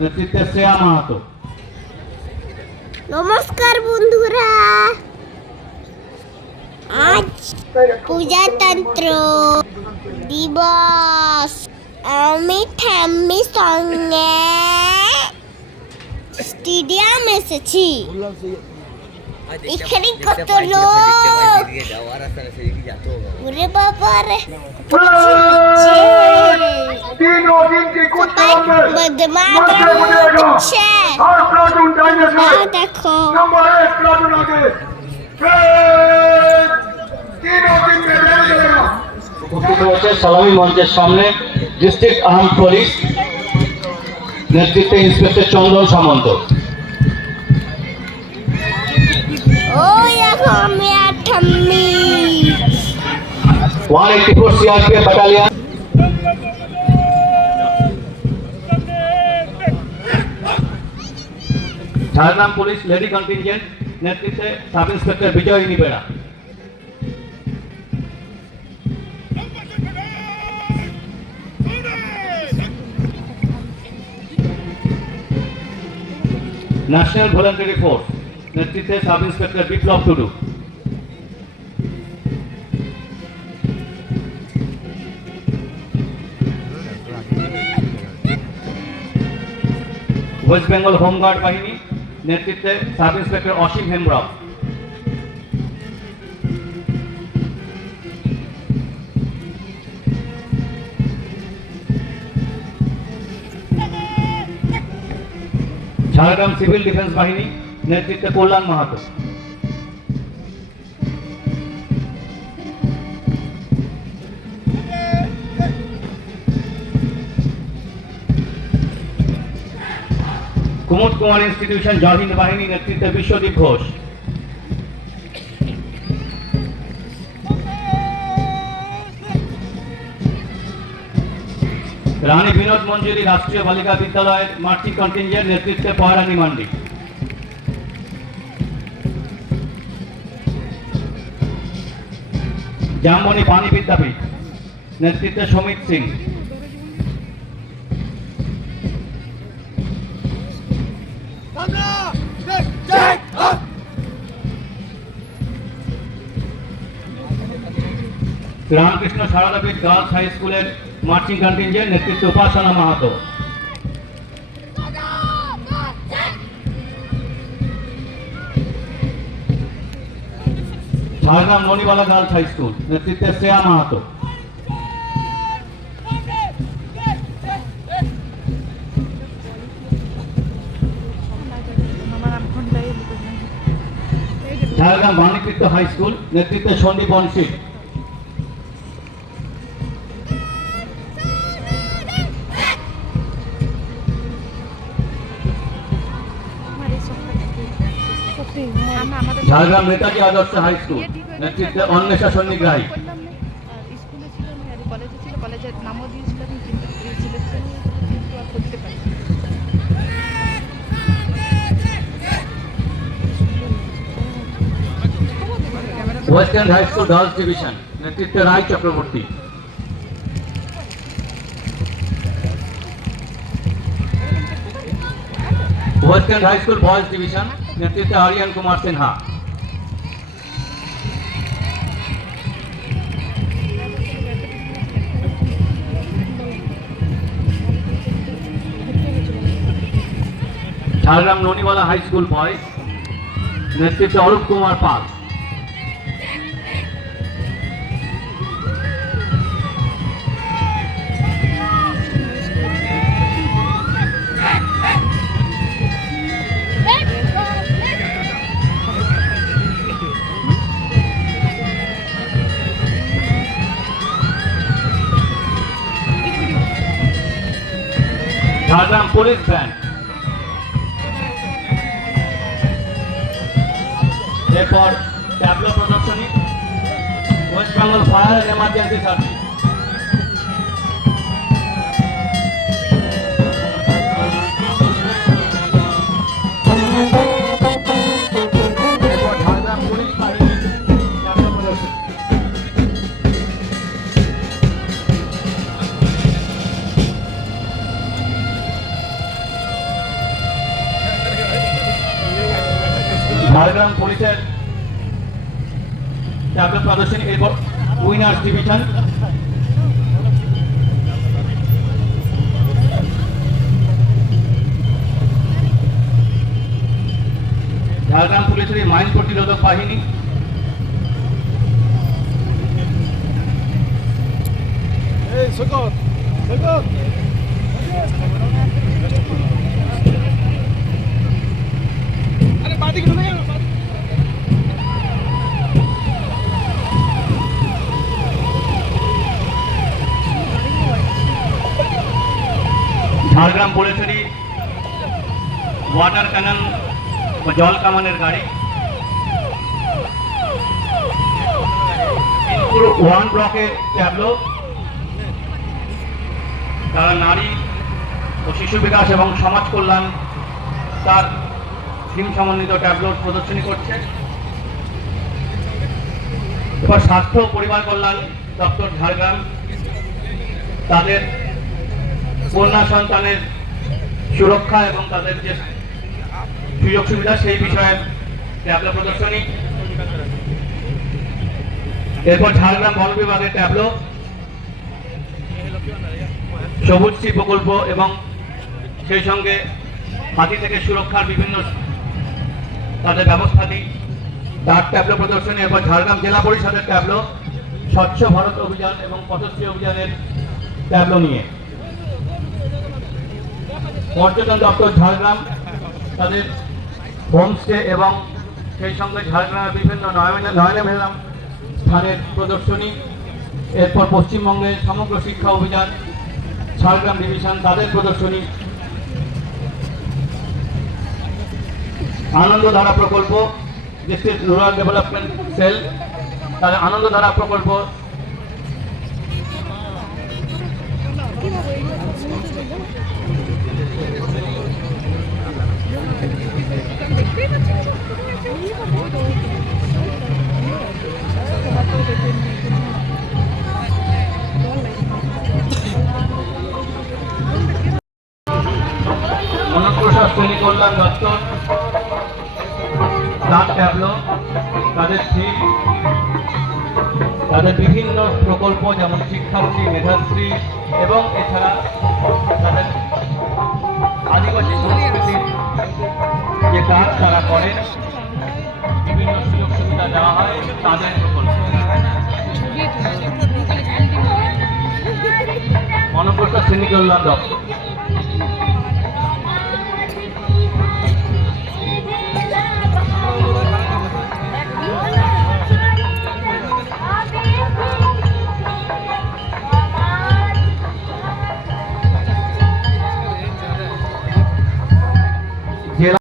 নেতৃত্বে শ্রেয়া মাহাতো। নমস্কার বন্ধুরা, আজ প্রজাতন্ত্র দিবস। আমি ঠাম্মির সঙ্গে স্টেডিয়াম এসেছি। এখানে কত লোক, ওরে বাবা রে, দেখো উপস্থিত হয়েছে সালামি মঞ্চের সামনে ডিস্ট্রিক্ট আর্ম পুলিশ নেতৃত্বে ইন্সপেক্টর চন্দন সামন্ত। ওই দেখো আমি আর ঠাম্মি। 184 CRPF battalion, Jhargram police lady contingent নেতৃত্বে সাব ইন্সপেক্টর বিজয়িনী বেড়া। ন্যাশনাল ভলান্টারি ফোর্স নেতৃত্বে সাব ইন্সপেক্টর বিপ্লব টুডু। ওয়েস্ট বেঙ্গল হোমগার্ড বাহিনী নেতৃত্বে সাব ইন্সপেক্টর অসীম হেমব্রম। ঝাড়গ্রাম সিভিল ডিফেন্স বাহিনী নেতৃত্বে কল্যাণ মাহাতো। কুমুদ কুমার ইনস্টিটিউশন জয়হিন্দ বাহিনী নেতৃত্বে বিশ্বদীপ ঘোষ। রানী বিনোদ মঞ্জুরি রাষ্ট্রীয় বালিকা বিদ্যালয়ের মার্চিং কন্টিনজেন্ট নেতৃত্বে পয়রানী মান্ডি। জামবনি পানি বিদ্যাপীঠ নেতৃত্বে সমিত সিং। রামকৃষ্ণ সারদাপীঠ গার্লস হাই স্কুলের মার্চিং কন্টিনজেন্ট নেতৃত্বে Upasana Mahato. Jhargram Manibala girls high school নেতৃত্বে শ্রেয়া মাহাতো। ঝাড়গ্রাম বাণীকৃত হাই স্কুল নেতৃত্বে সন্দীপ বংশী। ঝাড়গ্রাম নেতাজি আদর্শ হাই স্কুল নেতৃত্বে Anwesha Sannigrahi. Western high school girls division নেতৃত্বে Roy Chakraborty. Western high school boys division নেতৃত্বে Aryan Kumar Sinha. Jhargram Noniwala high school boys নেতৃত্বে অরূপ কুমার পাল। ঝাড়গ্রাম পুলিশ ব্যান্ড, এরপর ট্যাবলো প্রদর্শনী, West Bengal fire and emergency service. Jhargram police বাহিনী ট্যাবলো প্রদর্শনী। ঝাড়গ্রাম পুলিশের ট্যাবলো প্রদর্শনী এরপর উইনার্স ডিভিশন। ঝাড়গ্রাম পুলিশের মাইন প্রতিরোধক বাহিনী, ঝাড়গ্রাম পুলিশেরই ওয়াটার ক্যানন বা জল কামানের গাড়ি, ওয়ান ব্লকের ট্যাবলো, তারা নারী ও শিশু বিকাশ এবং সমাজ কল্যাণ তার থিম সমন্বিত ট্যাবলো প্রদর্শনী করছে। এবার স্বাস্থ্য পরিবার কল্যাণ দপ্তর ঝাড়গ্রাম তাদের কন্যা সন্তানের সুরক্ষা এবং তাদের যে সুযোগ সুবিধা সেই বিষয়ে ট্যাবলো প্রদর্শনী। এরপর ঝাড়গ্রাম বন বিভাগের ট্যাবলো, সবুজ শ্রী প্রকল্প এবং সেই সঙ্গে হাতি থেকে সুরক্ষার বিভিন্ন তাদের ব্যবস্থাটি তার ট্যাবলো প্রদর্শনী। এরপর ঝাড়গ্রাম জেলা পরিষদের ট্যাবলো, স্বচ্ছ ভারত অভিযান এবং পথশ্রী অভিযানের ট্যাবলো নিয়ে। পর্যটন দপ্তর ঝাড়গ্রাম তাদের হোমস্টে এবং সেই সঙ্গে ঝাড়গ্রামের বিভিন্ন নয়নাভিরাম স্থানের প্রদর্শনী। এরপর পশ্চিমবঙ্গের সমগ্র শিক্ষা অভিযান ঝাড়গ্রাম ডিভিশন তাদের প্রদর্শনী। আনন্দধারা প্রকল্প ডিস্ট্রিক্ট রুরাল ডেভেলপমেন্ট সেল তাদের আনন্দধারা প্রকল্প, মনপ্রসাদ শ্রেণী কল্যাণ দপ্তর তার ট্যাবলো, তাদের থিম, তাদের বিভিন্ন প্রকল্প যেমন শিক্ষাশ্রী, মেধাশ্রী এবং এছাড়া তাদের আদিবাসী সংস্কৃতির যে কাজ তারা করেন, বিভিন্ন সুযোগ সুবিধা দেওয়া হয় তাদের প্রকল্প। মনপ্রসাদ শ্রেণী কল্যাণ দপ্তর।